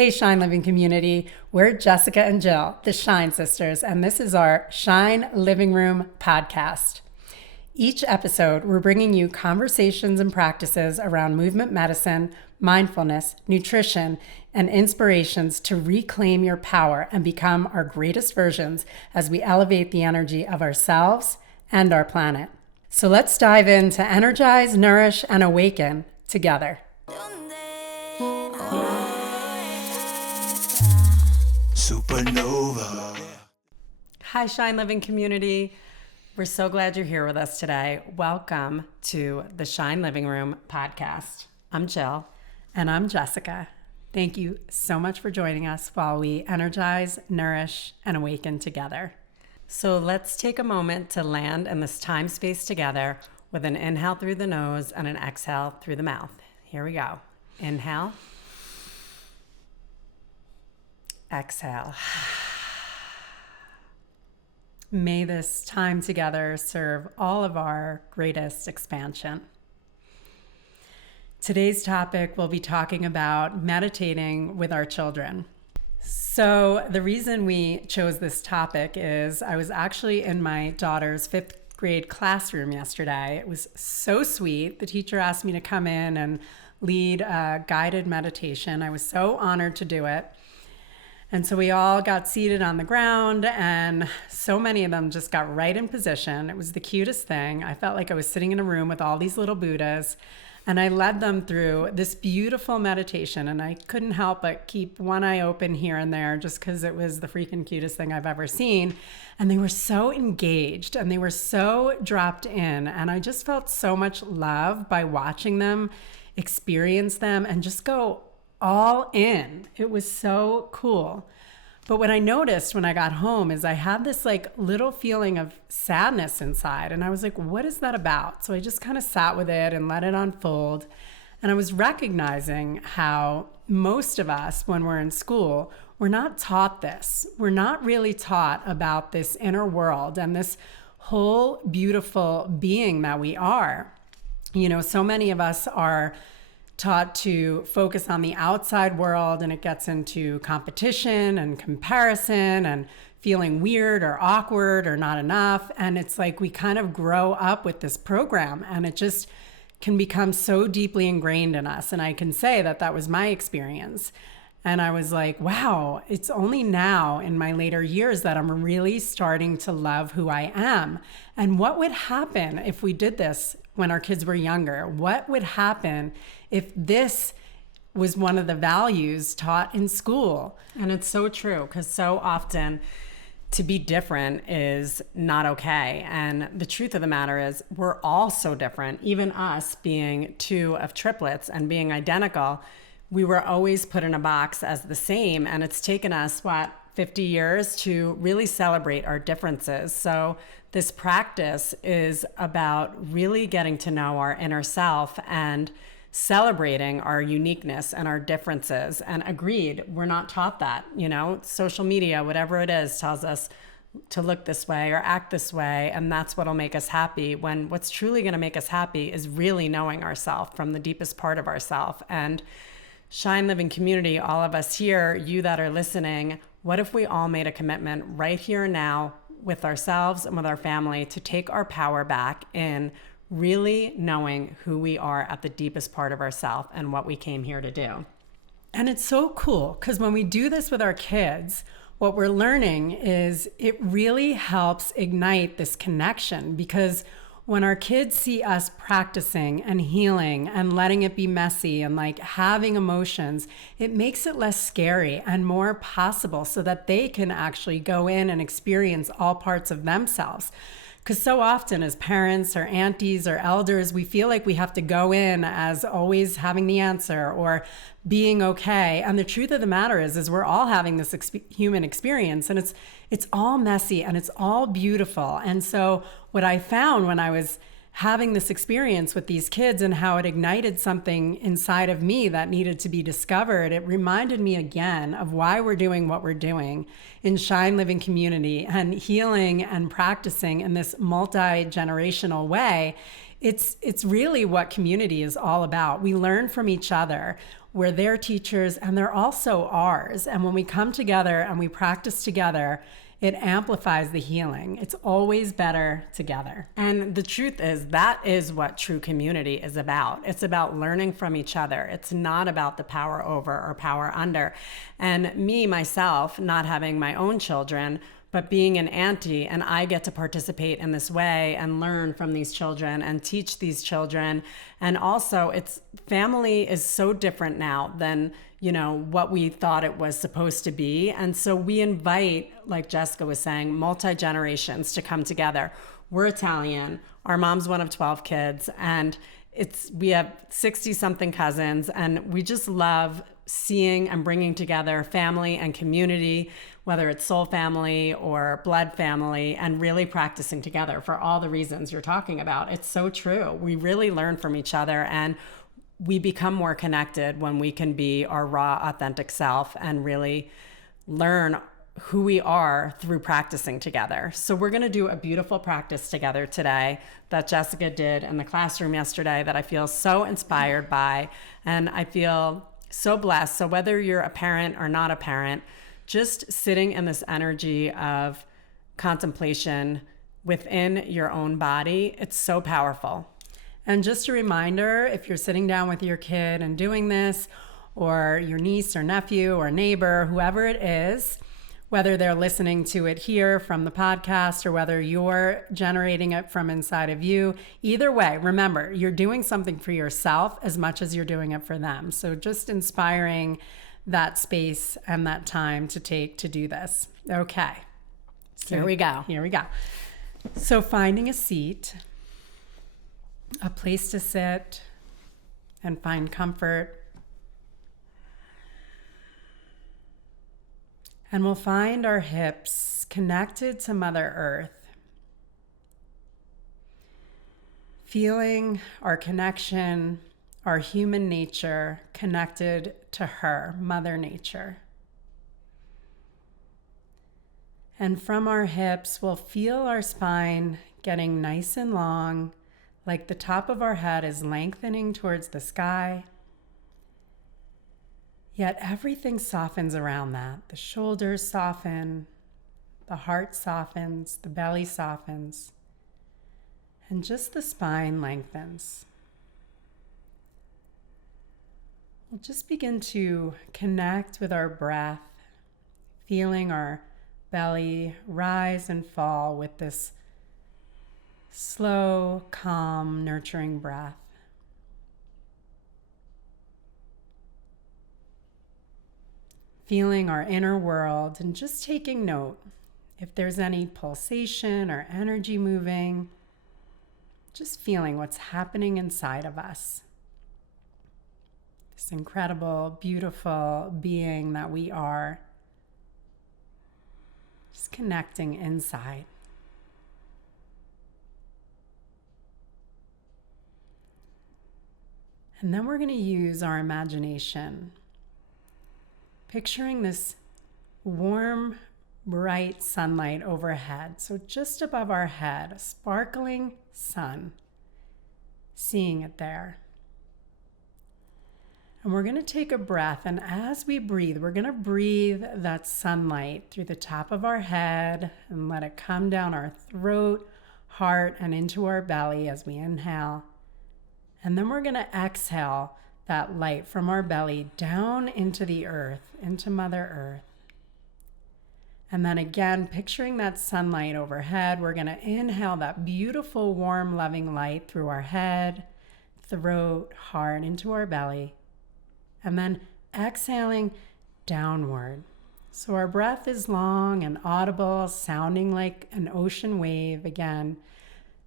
Hey, Shine Living community. We're Jessica and Jill, the Shine Sisters, and this is our Shine Living Room podcast. Each episode, we're bringing you conversations and practices around movement medicine, mindfulness, nutrition, and inspirations to reclaim your power and become our greatest versions as we elevate the energy of ourselves and our planet. So let's dive in to energize, nourish, and awaken together. Supernova. Hi, Shine Living community. We're so glad you're here with us today. Welcome to the Shine Living Room podcast. I'm Jill. And I'm Jessica. Thank you so much for joining us while we energize, nourish, and awaken together. So let's take a moment to land in this time space together with an inhale through the nose and an exhale through the mouth. Here we go. Inhale. Exhale. May this time together serve all of our greatest expansion. Today's topic, we'll be talking about meditating with our children. So the reason we chose this topic is I was actually in my daughter's 5th grade classroom yesterday. It was so sweet. The teacher asked me to come in and lead a guided meditation. I was so honored to do it. And so we all got seated on the ground, and so many of them just got right in position. It was the cutest thing. I felt like I was sitting in a room with all these little Buddhas, and I led them through this beautiful meditation, and I couldn't help but keep one eye open here and there just because it was the freaking cutest thing I've ever seen. And they were so engaged, and they were so dropped in, and I just felt so much love by watching them experience them and just go all in. It was so cool. But what I noticed when I got home is I had this like little feeling of sadness inside. And I was like, what is that about? So I just kind of sat with it and let it unfold. And I was recognizing how most of us, when we're in school, we're not taught this. We're not really taught about this inner world and this whole beautiful being that we are. You know, so many of us are taught to focus on the outside world, and it gets into competition and comparison and feeling weird or awkward or not enough. And it's like we kind of grow up with this program, and it just can become so deeply ingrained in us. And I can say that that was my experience. And I was like, wow, it's only now in my later years that I'm really starting to love who I am. And what would happen if we did this when our kids were younger? What would happen if this was one of the values taught in school? And it's so true, because so often to be different is not okay. And the truth of the matter is we're all so different. Even us being two of triplets and being identical, we were always put in a box as the same. And it's taken us, 50 years to really celebrate our differences. So this practice is about really getting to know our inner self and celebrating our uniqueness and our differences. And agreed, we're not taught that. You know, social media, whatever it is, tells us to look this way or act this way, and that's what'll make us happy, when what's truly going to make us happy is really knowing ourselves from the deepest part of ourselves. And Shine Living community, all of us here, you that are listening, what if we all made a commitment right here and now with ourselves and with our family to take our power back in really knowing who we are at the deepest part of ourselves and what we came here to do? And it's so cool, because when we do this with our kids, what we're learning is it really helps ignite this connection, because when our kids see us practicing and healing and letting it be messy and like having emotions, it makes it less scary and more possible so that they can actually go in and experience all parts of themselves. Because so often as parents or aunties or elders, we feel like we have to go in as always having the answer or being okay. And the truth of the matter is we're all having this human experience, and it's all messy and it's all beautiful. And so what I found when I was having this experience with these kids and how it ignited something inside of me that needed to be discovered, it reminded me again of why we're doing what we're doing in Shine Living Community and healing and practicing in this multi-generational way. It's really what community is all about. We learn from each other. We're their teachers and they're also ours. And when we come together and we practice together, it amplifies the healing. It's always better together. And the truth is, that is what true community is about. It's about learning from each other. It's not about the power over or power under. And me, myself, not having my own children, but being an auntie, and I get to participate in this way and learn from these children and teach these children. And also, it's family is so different now than, what we thought it was supposed to be. And so we invite, like Jessica was saying, multi-generations to come together. We're Italian. Our mom's one of 12 kids, and we have 60 something cousins, and we just love seeing and bringing together family and community, whether it's soul family or blood family, and really practicing together for all the reasons you're talking about. It's so true. We really learn from each other, and we become more connected when we can be our raw, authentic self and really learn who we are through practicing together. So we're going to do a beautiful practice together today that Jessica did in the classroom yesterday that I feel so inspired by, and I feel so blessed. So whether you're a parent or not a parent, just sitting in this energy of contemplation within your own body, it's so powerful. And just a reminder, if you're sitting down with your kid and doing this, or your niece or nephew or neighbor, whoever it is, whether they're listening to it here from the podcast or whether you're generating it from inside of you, either way, remember, you're doing something for yourself as much as you're doing it for them. So just inspiring that space and that time to take to do this. Okay. So Here we go. So finding a seat, a place to sit and find comfort. And we'll find our hips connected to Mother Earth, feeling our connection, our human nature connected to her, Mother Nature. And from our hips, we'll feel our spine getting nice and long, like the top of our head is lengthening towards the sky. Yet everything softens around that. The shoulders soften, the heart softens, the belly softens, and just the spine lengthens. We'll just begin to connect with our breath, feeling our belly rise and fall with this slow, calm, nurturing breath. Feeling our inner world and just taking note if there's any pulsation or energy moving, just feeling what's happening inside of us. This incredible, beautiful being that we are, just connecting inside. And then we're going to use our imagination, picturing this warm, bright sunlight overhead. So just above our head, a sparkling sun, seeing it there. And we're going to take a breath, and as we breathe, we're going to breathe that sunlight through the top of our head and let it come down our throat, heart, and into our belly as we inhale. And then we're going to exhale that light from our belly down into the earth, into Mother Earth. And then again, picturing that sunlight overhead, we're going to inhale that beautiful, warm, loving light through our head, throat, heart, into our belly. And then exhaling downward. So our breath is long and audible, sounding like an ocean wave. Again,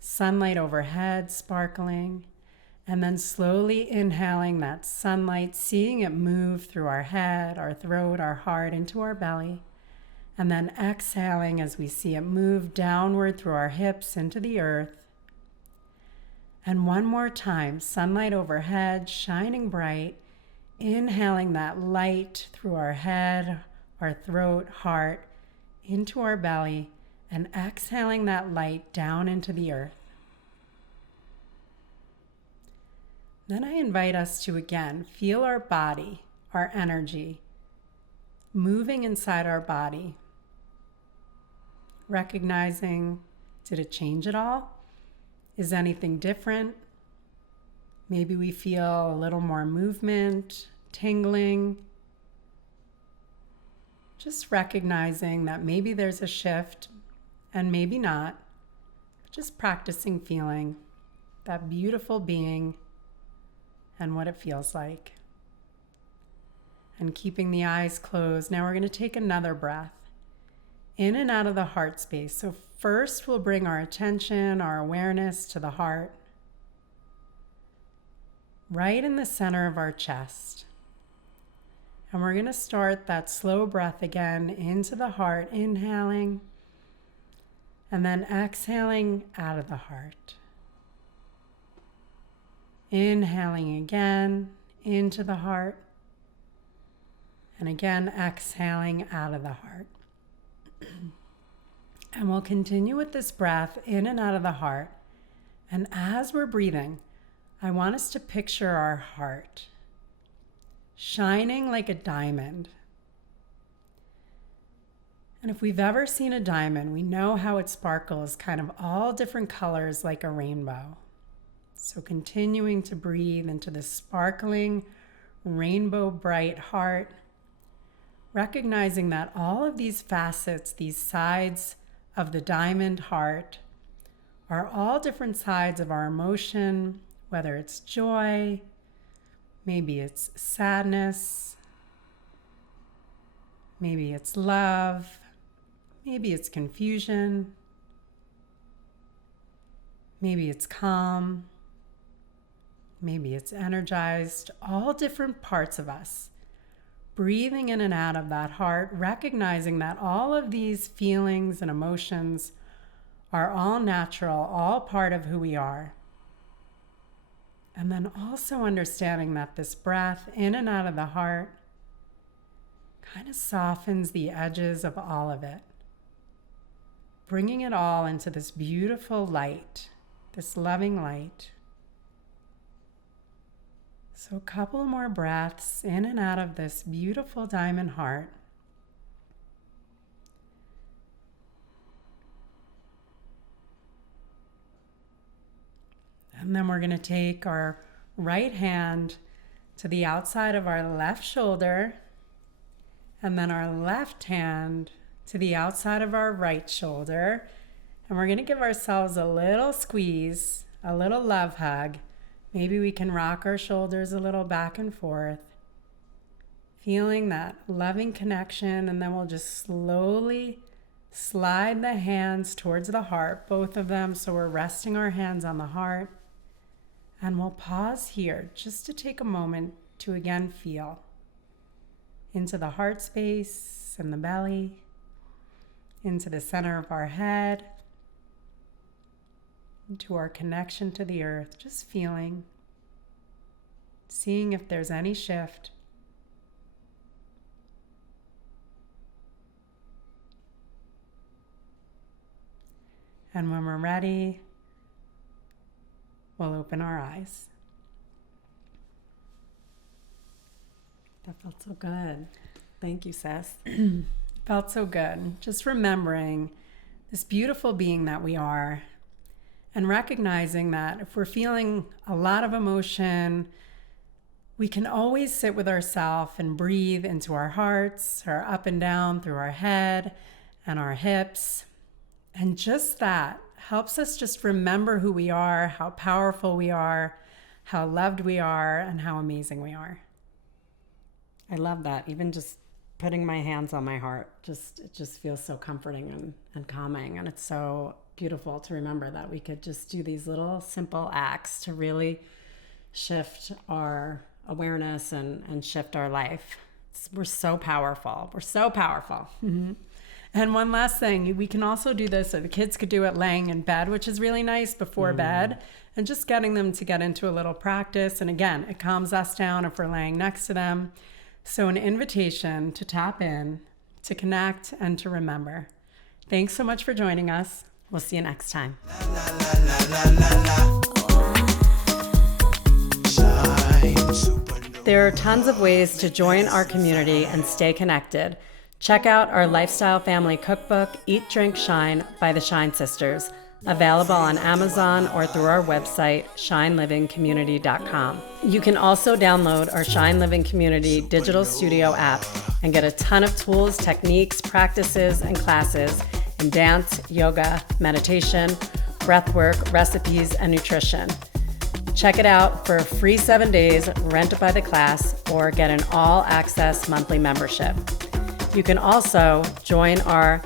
sunlight overhead, sparkling. And then slowly inhaling that sunlight, seeing it move through our head, our throat, our heart, into our belly. And then exhaling as we see it move downward through our hips into the earth. And one more time, sunlight overhead, shining bright, inhaling that light through our head, our throat, heart, into our belly, and exhaling that light down into the earth. Then I invite us to again feel our body, our energy, moving inside our body, recognizing, did it change at all? Is anything different? Maybe we feel a little more movement, tingling. Just recognizing that maybe there's a shift and maybe not. Just practicing feeling that beautiful being and what it feels like. And keeping the eyes closed. Now we're going to take another breath in and out of the heart space. So first we'll bring our attention, our awareness to the heart, right in the center of our chest. And we're going to start that slow breath again into the heart, inhaling, and then exhaling out of the heart. Inhaling again into the heart, and again exhaling out of the heart. And we'll continue with this breath in and out of the heart. And as we're breathing, I want us to picture our heart shining like a diamond. And if we've ever seen a diamond, we know how it sparkles kind of all different colors like a rainbow. So continuing to breathe into the sparkling, rainbow bright heart, recognizing that all of these facets, these sides of the diamond heart, are all different sides of our emotion, whether it's joy, maybe it's sadness, maybe it's love, maybe it's confusion, maybe it's calm, maybe it's energized, all different parts of us. Breathing in and out of that heart, recognizing that all of these feelings and emotions are all natural, all part of who we are. And then also understanding that this breath in and out of the heart kind of softens the edges of all of it, bringing it all into this beautiful light, this loving light. So a couple more breaths in and out of this beautiful diamond heart. And then we're going to take our right hand to the outside of our left shoulder, and then our left hand to the outside of our right shoulder. And we're going to give ourselves a little squeeze, a little love hug. Maybe we can rock our shoulders a little back and forth, feeling that loving connection, and then we'll just slowly slide the hands towards the heart, both of them, so we're resting our hands on the heart. And we'll pause here just to take a moment to again feel into the heart space and the belly, into the center of our head, into our connection to the earth, just feeling, seeing if there's any shift. And when we're ready, we'll open our eyes. That felt so good. Thank you, Sis. Felt so good. Just remembering this beautiful being that we are, and recognizing that if we're feeling a lot of emotion, we can always sit with ourselves and breathe into our hearts, or up and down through our head and our hips. And just that helps us just remember who we are, how powerful we are, how loved we are, and how amazing we are. I love that. Even just putting my hands on my heart, it just feels so comforting and calming. And it's so beautiful to remember that we could just do these little simple acts to really shift our awareness and shift our life. We're so powerful. We're so powerful. Mm-hmm. And one last thing, we can also do this, or the kids could do it laying in bed, which is really nice before bed, and just getting them to get into a little practice. And again, it calms us down if we're laying next to them. So an invitation to tap in, to connect, and to remember. Thanks so much for joining us. We'll see you next time. There are tons of ways to join our community and stay connected. Check out our Lifestyle Family Cookbook, Eat, Drink, Shine by the Shine Sisters, available on Amazon or through our website, shinelivingcommunity.com. You can also download our Shine Living Community digital studio app and get a ton of tools, techniques, practices, and classes in dance, yoga, meditation, breathwork, recipes, and nutrition. Check it out for a free 7 days, rent it by the class, or get an all-access monthly membership. You can also join our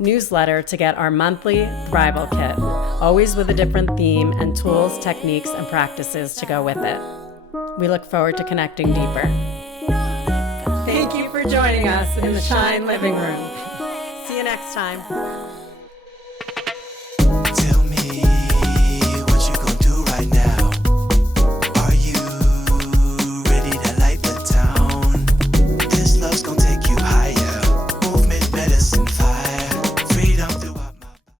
newsletter to get our monthly Thrival Kit, always with a different theme and tools, techniques, and practices to go with it. We look forward to connecting deeper. Thank you for joining us in the Shine Living Room. See you next time.